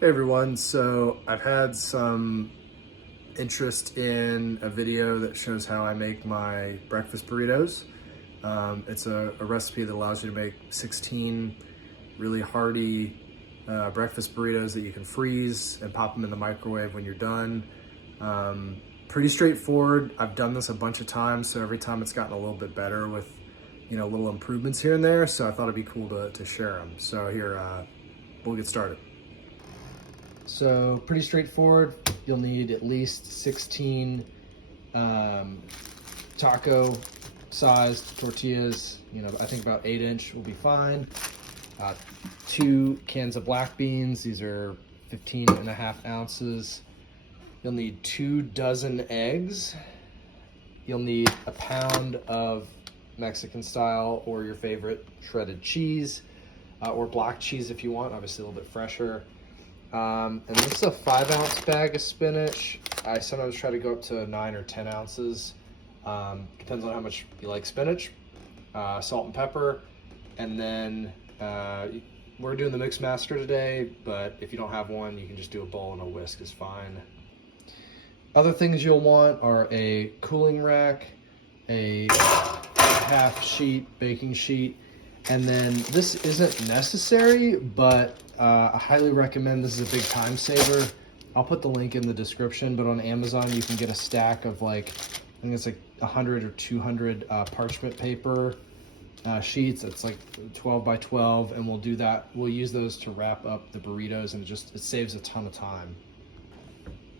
Hey everyone, so I've had some interest in a video that shows how I make my breakfast burritos. It's a recipe that allows you to make 16 really hearty breakfast burritos that you can freeze and pop them in the microwave when you're done. Pretty straightforward. I've done this a bunch of times, so every time it's gotten a little bit better with, little improvements here and there, so I thought it'd be cool to share them. So here, we'll get started. So pretty straightforward. You'll need at least 16 taco sized tortillas. I think about 8-inch will be fine. 2 cans of black beans. These are 15.5 ounces. You'll need 2 dozen eggs. You'll need a pound of Mexican style or your favorite shredded cheese, or block cheese if you want, obviously a little bit fresher. And this is a 5-ounce bag of spinach. I sometimes try to go up to 9 or 10 ounces. Depends on how much you like spinach. Salt and pepper. And then we're doing the mix master today, but if you don't have one, you can just do a bowl and a whisk is fine. Other things you'll want are a cooling rack, a half sheet baking sheet, and then this isn't necessary, but I highly recommend. This is a big time saver. I'll put the link in the description, but on Amazon you can get a stack of I think it's 100 or 200 parchment paper sheets. It's 12 by 12, and we'll do that. We'll use those to wrap up the burritos, and it saves a ton of time.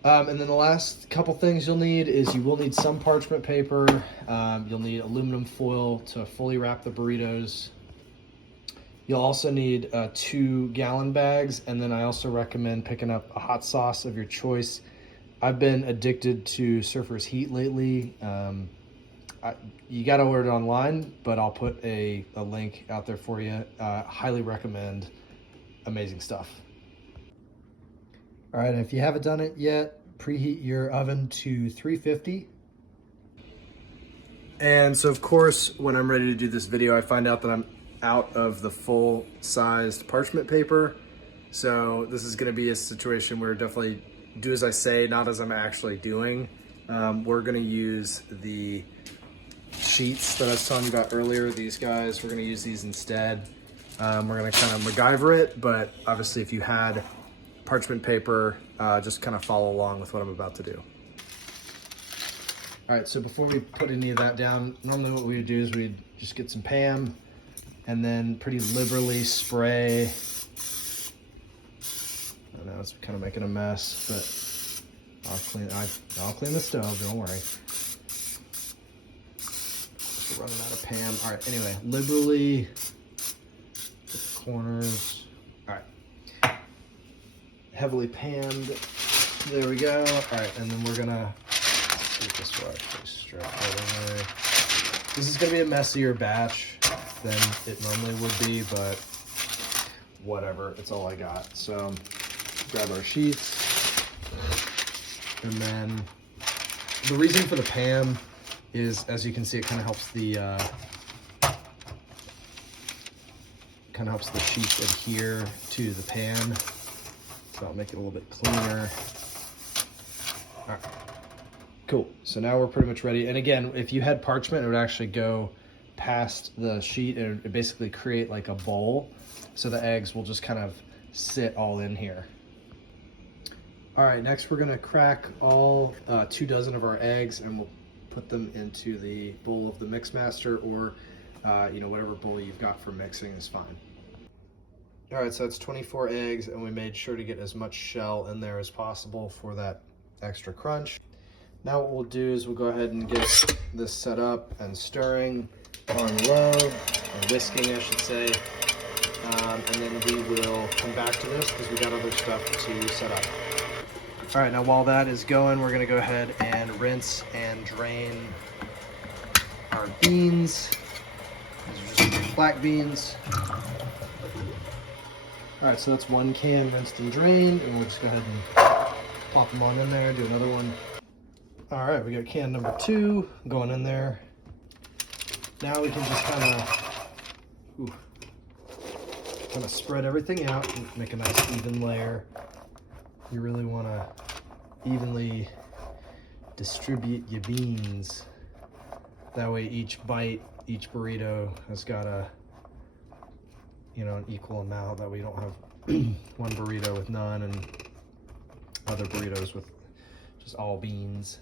And then the last couple things you'll need is you will need some parchment paper. You'll need aluminum foil to fully wrap the burritos. You'll also need 2 gallon bags, and then I also recommend picking up a hot sauce of your choice. I've been addicted to Surfer's Heat lately. You got to order it online, but I'll put a link out there for you. Highly recommend. Amazing stuff. All right, if you haven't done it yet, preheat your oven to 350. And so, of course, when I'm ready to do this video, I find out that I'm out of the full-sized parchment paper. So this is going to be a situation where definitely do as I say, not as I'm actually doing. We're going to use the sheets that I was telling you about earlier. These guys, we're going to use these instead. We're going to kind of MacGyver it, but obviously if you had parchment paper, just kind of follow along with what I'm about to do. All right, so before we put any of that down, normally what we would do is we'd just get some Pam, and then pretty liberally spray. I know it's kind of making a mess, but I'll clean the stove, don't worry. We're running out of Pam. All right, anyway, liberally hit the corners. All right, heavily panned. There we go. All right, and then we're gonna see if this will actually strip right away. This is gonna be a messier batch than it normally would be, but whatever, it's all I got. So grab our sheets, and then the reason for the Pam is, as you can see, it kind of helps the sheets adhere to the pan, so I'll make it a little bit cleaner. All right, cool. So now we're pretty much ready. And again, if you had parchment, it would actually go past the sheet and it basically create like a bowl, so the eggs will just kind of sit all in here. All right, next we're gonna crack all 2 dozen of our eggs, and we'll put them into the bowl of the mix master, or whatever bowl you've got for mixing is fine. All right, so it's 24 eggs, and we made sure to get as much shell in there as possible for that extra crunch. Now what we'll do is we'll go ahead and get this set up and stirring on low, or whisking I should say, and then we will come back to this because we got other stuff to set up. All right, now while that is going, we're gonna go ahead and rinse and drain our beans. These are just black beans. All right, so that's 1 can rinsed and drained, and we'll just go ahead and plop them on in there, do another one. All right, we got can number 2 going in there. Now we can just kind of spread everything out and make a nice even layer. you really want to evenly distribute your beans. That way each bite, each burrito has got a, you know, an equal amount. That way you don't have one burrito with none and other burritos with just all beans.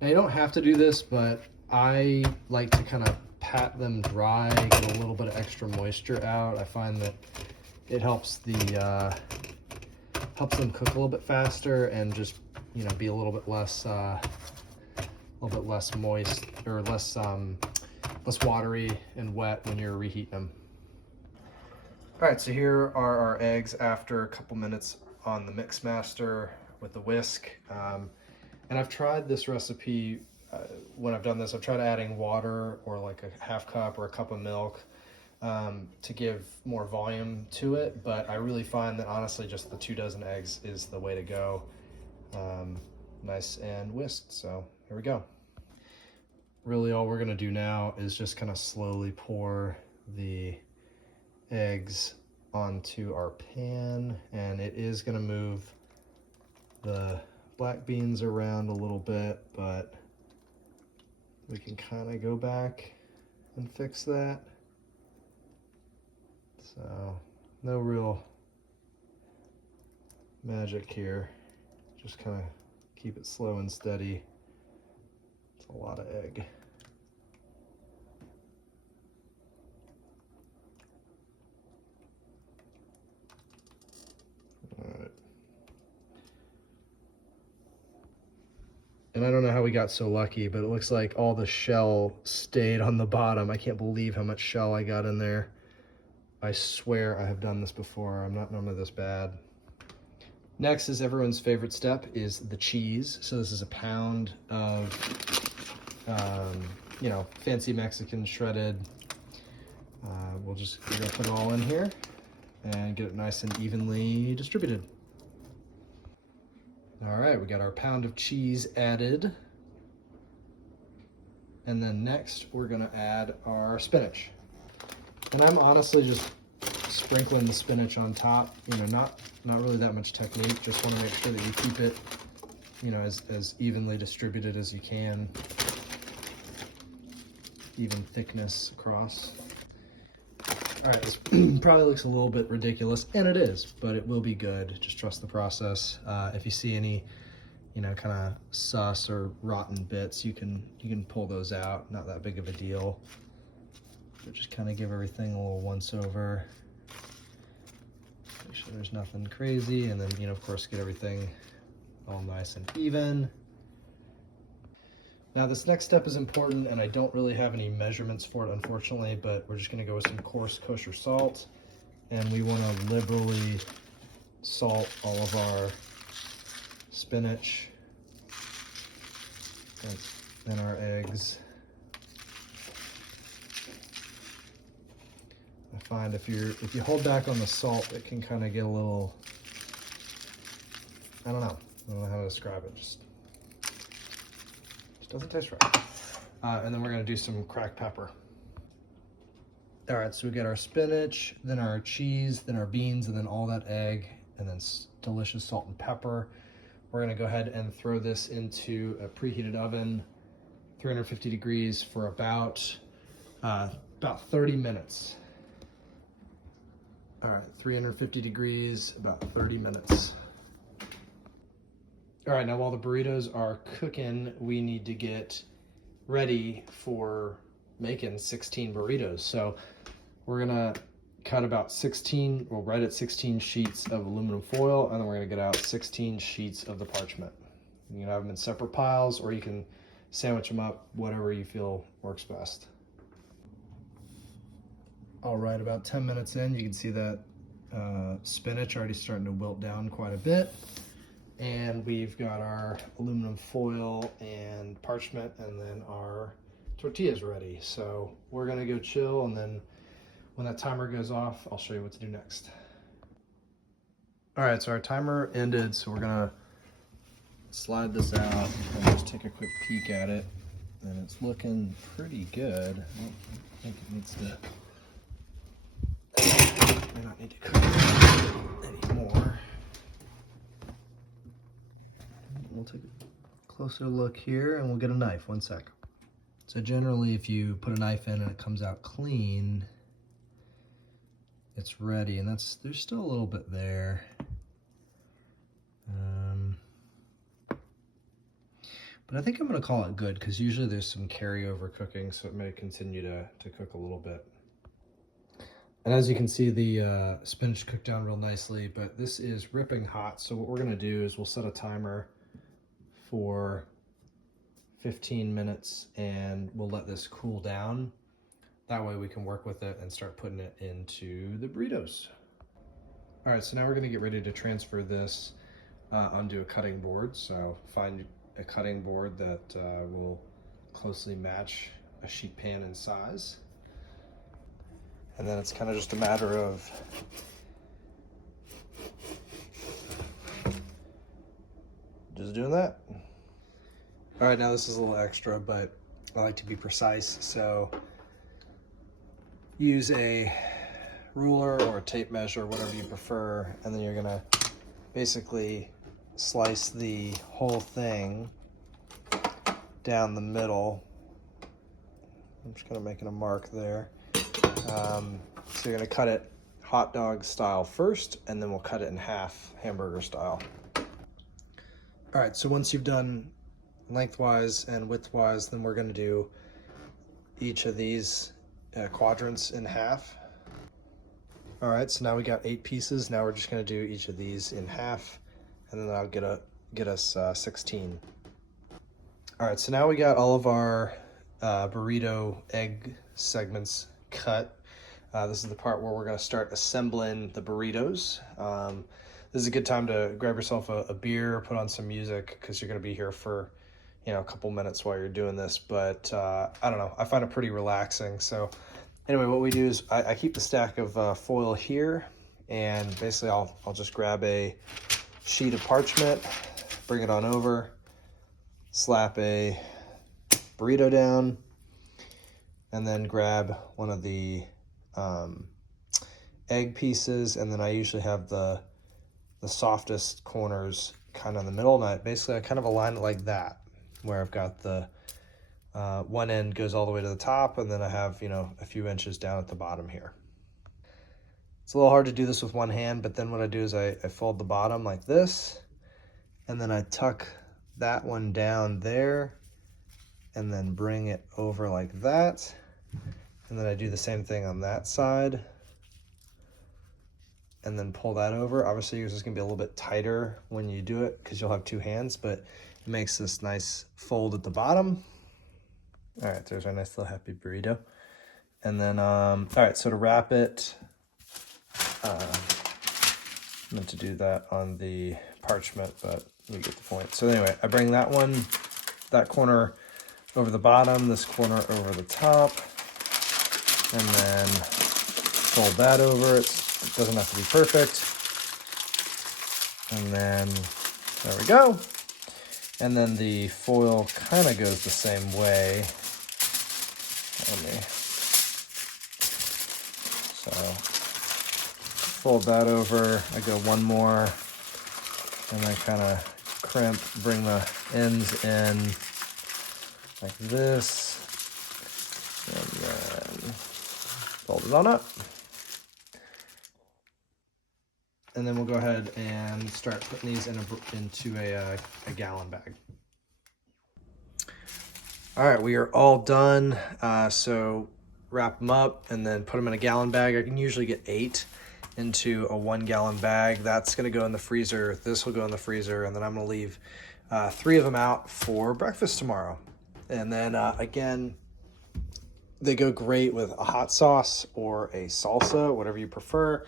Now you don't have to do this, but I like to kind of pat them dry, get a little bit of extra moisture out. I find that it helps the helps them cook a little bit faster and just, you know, be a little bit less moist, or less watery and wet when you're reheating them. All right, so here are our eggs after a couple minutes on the mix master with the whisk. And I've tried this recipe, when I've done this, I've tried adding water or like a half cup or a cup of milk to give more volume to it. But I really find that honestly just the 2 dozen eggs is the way to go. Nice and whisked, so here we go. Really all we're gonna do now is just kind of slowly pour the eggs onto our pan, and it is gonna move the black beans around a little bit, but we can kind of go back and fix that. So no real magic here, just kind of keep it slow and steady. It's a lot of egg. And I don't know how we got so lucky, but it looks like all the shell stayed on the bottom. I can't believe how much shell I got in there. I swear I have done this before. I'm not normally this bad. Next is everyone's favorite step, is the cheese. So this is a pound of, you know, fancy Mexican shredded. We're gonna put it all in here and get it nice and evenly distributed. All right, we got our pound of cheese added. And then next we're gonna add our spinach. And I'm honestly just sprinkling the spinach on top, you know, not really that much technique, just wanna make sure that you keep it, you know, as evenly distributed as you can. Even thickness across. All right, this probably looks a little bit ridiculous, and it is, but it will be good. Just trust the process. If you see any, you know, kind of sus or rotten bits, you can pull those out. Not that big of a deal. But just kind of give everything a little once over. Make sure there's nothing crazy, and then, you know, of course, get everything all nice and even. Now this next step is important, and I don't really have any measurements for it, unfortunately, but we're just gonna go with some coarse kosher salt, and we wanna liberally salt all of our spinach and our eggs. I find if you hold back on the salt, it can kind of get a little, I don't know how to describe it, just doesn't taste right. And then we're gonna do some cracked pepper. All right, so we got our spinach, then our cheese, then our beans, and then all that egg, and then delicious salt and pepper. We're gonna go ahead and throw this into a preheated oven, 350 degrees for about 30 minutes. All right, 350 degrees, about 30 minutes. All right, now while the burritos are cooking, we need to get ready for making 16 burritos. So we're gonna cut about 16, we'll right at 16 sheets of aluminum foil, and then we're gonna get out 16 sheets of the parchment. You can have them in separate piles, or you can sandwich them up, whatever you feel works best. All right, about 10 minutes in, you can see that spinach already starting to wilt down quite a bit. And we've got our aluminum foil and parchment, and then our tortillas ready. So we're gonna go chill, and then when that timer goes off, I'll show you what to do next. All right, so our timer ended, so we're gonna slide this out and just take a quick peek at it. And it's looking pretty good. I don't think it needs to, may not need to cook anymore. take a closer look here and we'll get a knife. 1 sec. So generally if you put a knife in and it comes out clean, it's ready, and there's still a little bit there. But I think I'm gonna call it good because usually there's some carryover cooking, so it may continue to cook a little bit. And as you can see, the spinach cooked down real nicely, but this is ripping hot. So what we're gonna do is we'll set a timer for 15 minutes and we'll let this cool down. That way we can work with it and start putting it into the burritos. All right, so now we're gonna get ready to transfer this onto a cutting board. So find a cutting board that will closely match a sheet pan in size. And then it's kind of just a matter of just doing that. All right, now this is a little extra, but I like to be precise. So use a ruler or a tape measure, whatever you prefer, and then you're gonna basically slice the whole thing down the middle. I'm just kind of making a mark there. So you're gonna cut it hot dog style first, and then we'll cut it in half hamburger style. All right, so once you've done lengthwise and widthwise, then we're gonna do each of these quadrants in half. All right, so now we got 8 pieces. Now we're just gonna do each of these in half, and then that'll get us 16. All right, so now we got all of our burrito egg segments cut. This is the part where we're gonna start assembling the burritos. This is a good time to grab yourself a beer, put on some music, because you're gonna be here for a couple minutes while you're doing this. But I don't know, I find it pretty relaxing. So anyway, what we do is I keep the stack of foil here, and basically I'll just grab a sheet of parchment, bring it on over, slap a burrito down, and then grab one of the egg pieces, and then I usually have the softest corners kind of in the middle, and I kind of align it like that, where I've got the one end goes all the way to the top, and then I have a few inches down at the bottom here. It's a little hard to do this with one hand, but then what I do is I fold the bottom like this, and then I tuck that one down there, and then bring it over like that, and then I do the same thing on that side, and then pull that over. Obviously yours is gonna be a little bit tighter when you do it because you'll have 2 hands, but it makes this nice fold at the bottom. All right, there's our nice little happy burrito. And then, all right, so to wrap it, I meant to do that on the parchment, but you get the point. So anyway, I bring that corner over the bottom, this corner over the top, and then fold that over. It doesn't have to be perfect. And then there we go. And then the foil kind of goes the same way. So fold that over. I go one more, and I kind of crimp, bring the ends in like this, and then fold it on up. And then we'll go ahead and start putting these into a gallon bag. All right, we are all done. So wrap them up and then put them in a gallon bag. I can usually get 8 into a 1 gallon bag. That's gonna go in the freezer. This will go in the freezer, and then I'm gonna leave 3 of them out for breakfast tomorrow. And then again, they go great with a hot sauce or a salsa, whatever you prefer.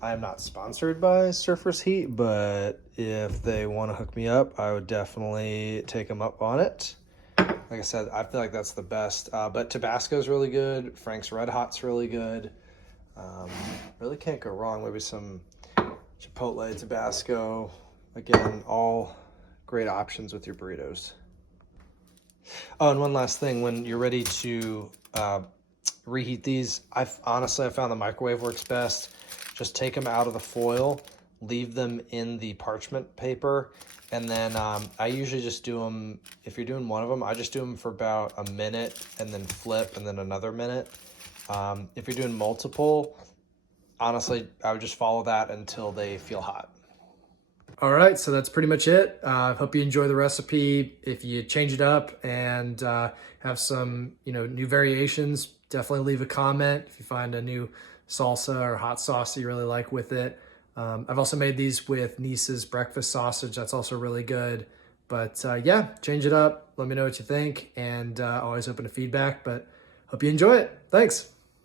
I'm not sponsored by Surfer's Heat, but if they want to hook me up, I would definitely take them up on it. Like I said, I feel like that's the best. But Tabasco's really good. Frank's Red Hot's really good. Really can't go wrong. Maybe some Chipotle Tabasco. Again, all great options with your burritos. Oh, and one last thing. When you're ready to reheat these, I found the microwave works best. Just take them out of the foil, leave them in the parchment paper. And then I usually just do them, if you're doing one of them, I just do them for about a minute and then flip and then another minute. If you're doing multiple, honestly, I would just follow that until they feel hot. All right, so that's pretty much it. I hope you enjoy the recipe. If you change it up and have some, new variations, definitely leave a comment if you find a new salsa or hot sauce that you really like with it. I've also made these with Niece's breakfast sausage. That's also really good. But yeah, change it up. Let me know what you think, and always open to feedback. But hope you enjoy it. Thanks.